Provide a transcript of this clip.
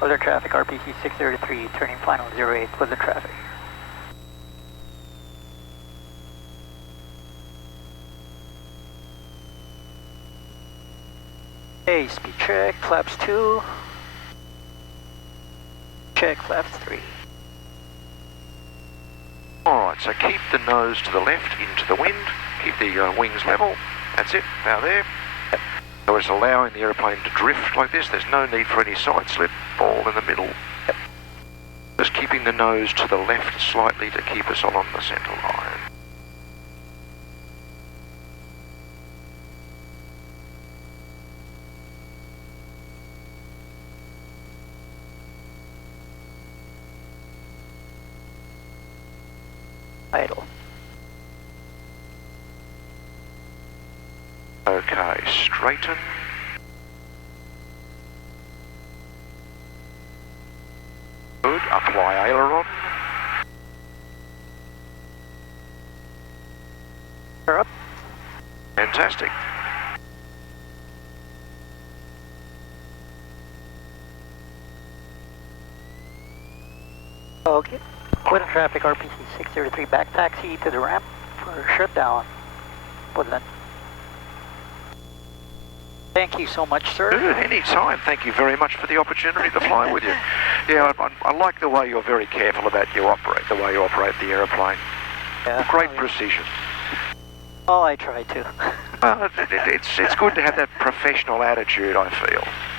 Weather traffic, RPC 633, turning final 08, weather traffic. Hey, speed check, flaps 2. Check, flaps 3. Alright, so keep the nose to the left into the wind, keep the wings level, that's it, about there. Yep. So it's allowing the aeroplane to drift like this, there's no need for any side slip, all in the middle. Yep. Just keeping the nose to the left slightly to keep us along the centre line. Idle. Okay, straighten. Good, apply aileron. We're up. Fantastic. Okay. Weather traffic, RPC 633, back taxi to the ramp for shutdown. Woodland. Thank you so much, sir. Good, any time. Thank you very much for the opportunity to fly with you. Yeah, I like the way you're very careful about the way you operate the aeroplane. Yeah, Great precision. Oh, I try to. Well, it's good to have that professional attitude, I feel.